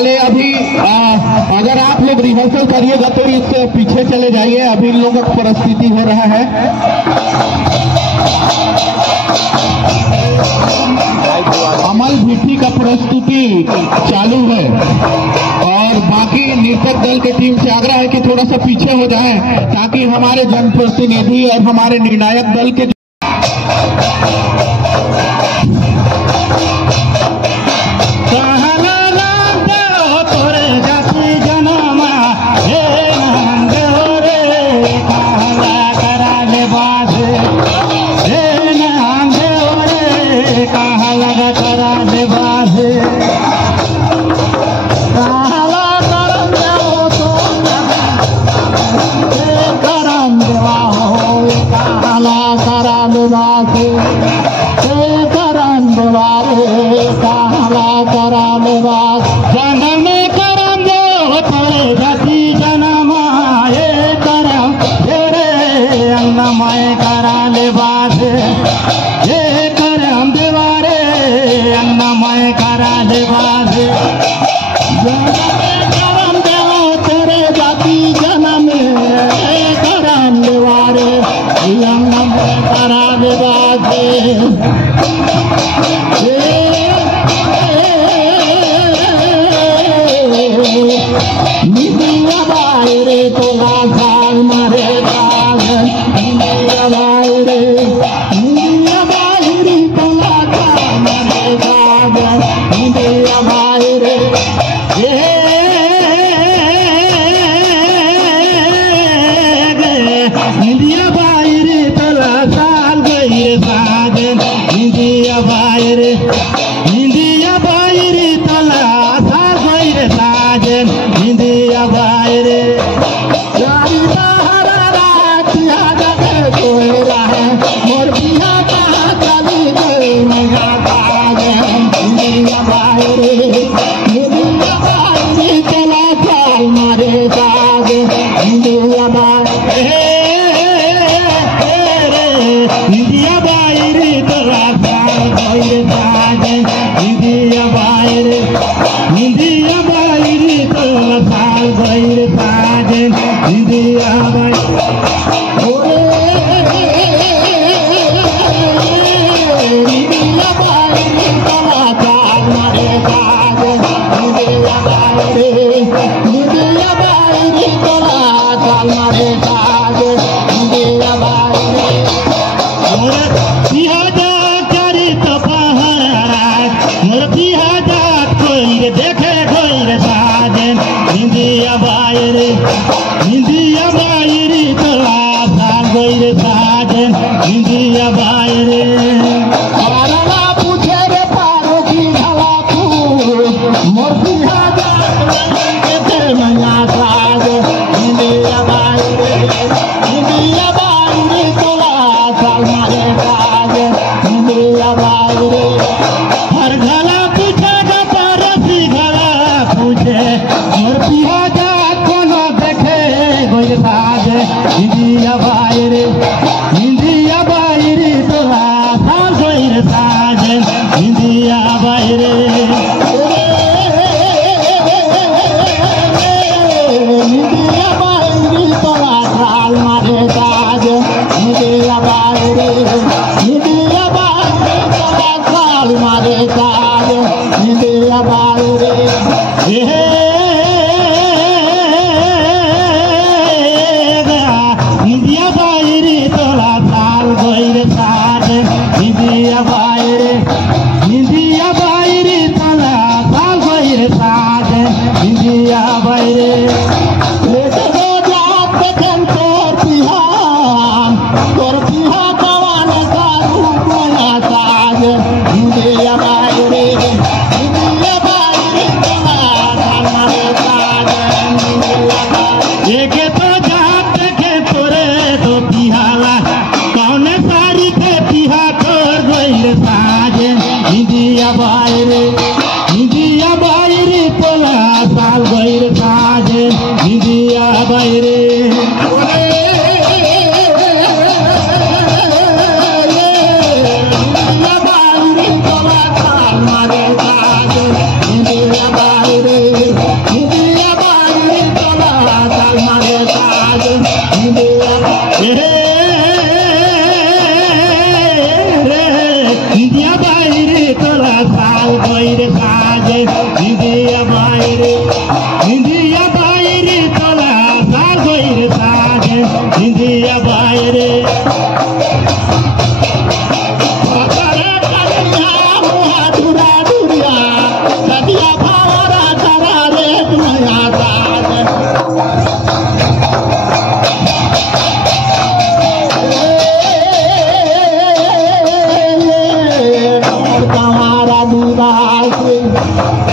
वाले अभी अगर आप लोग रिहर्सल करिएगा तो इससे पीछे चले जाइए, अभी इन लोगों का परिस्थिति हो रहा है। अमल भीठी का प्रस्तुति चालू है और बाकी नृत्यक दल की टीम से आग्रह है कि थोड़ा सा पीछे हो जाएं ताकि हमारे जनप्रतिनिधि और हमारे निर्णायक दल के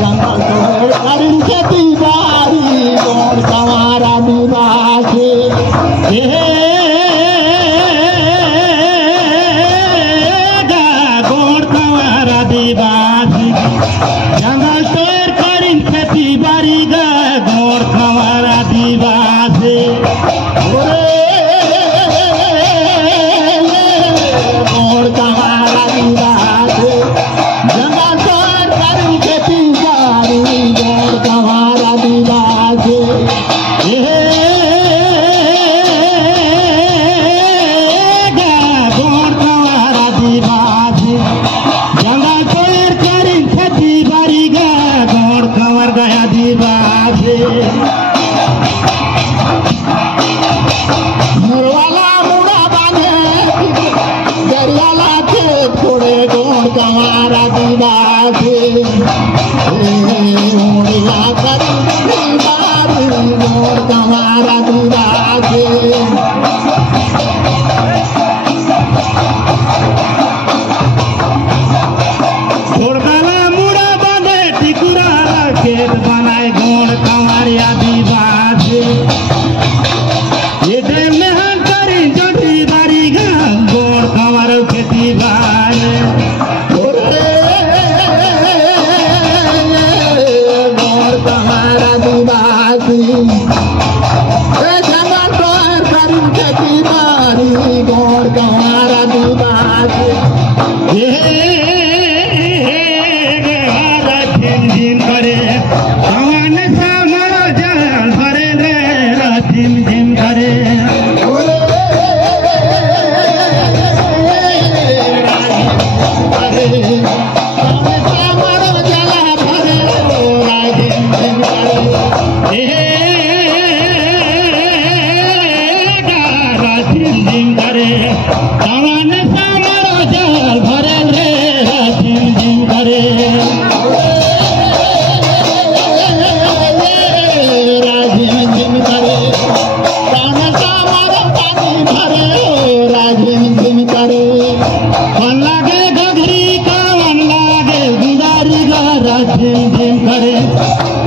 जंगल तोड़ करी खेती बारी गोड़ कवारा दिवासे गोड़ कवारा दिवासे जंगल तोड़ करी खेती बारी गोड़ कवारा दिवासे गोड़ कवारा दिवासे जंगल तोड़ करी खेती बारी गोड़ कवारा दिवासे गोड़ कवारा दिवासे जंगल तोड़ करी खेती बारी गोड़ कवार गया दिवासे मुरवाला मुड़ा बांधे दरियाला खेत छोड़े गोड़ कवारा दिवासे मुड़िया करी बारी गोड़ कवारा दिवासे छोड़काला मुड़ा बांधे टिकुराला खेत बनाए गोड़ कवारिया दिवासे ये देव में हम करी जोटी बारी गोड़ कवार खेती बारे गोड़ कवारा दिवासी जंगल तोड़ करी खेती बारी गोड़ कवारा दिवासी झिम करे पवन सामरो जल भरे रे झिम झिम करे सामरो जल भरे झिम झिम करे झिम झिम करे पवन सामरो जल भरे रे झिम झिम करे झिम झिम करे पवन सामरो पानी भरे झिम झिम करे वन लागे गगरी का वन लागे गुदारी गा झिम झिम करे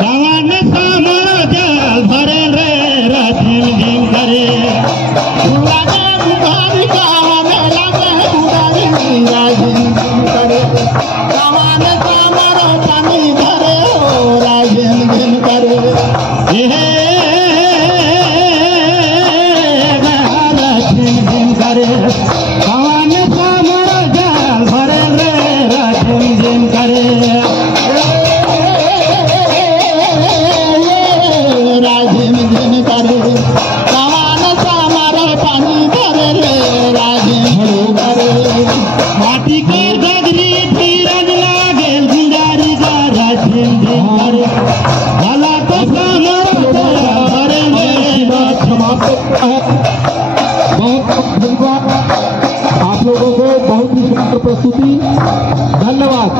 पवन सामरो जल भरे रे झिम झिम करे लागे गुदारी का वन लागे गुदारी गा झिम झिम करे पवन सामरो पानी भरे झिम झिम करे झिम झिम करे पवन सामरो जल भरे रे झिम झिम करे झिम झिम करे पवन सामरो पानी भरे रे झिम झिम करे माटी के गगरी धीरज लागे गुजारी गा झिम झिम करे भला तो सामरो भरे समाप्त है। बहुत धन्यवाद आप लोगों को, बहुत ही सुंदर प्रस्तुति, धन्यवाद।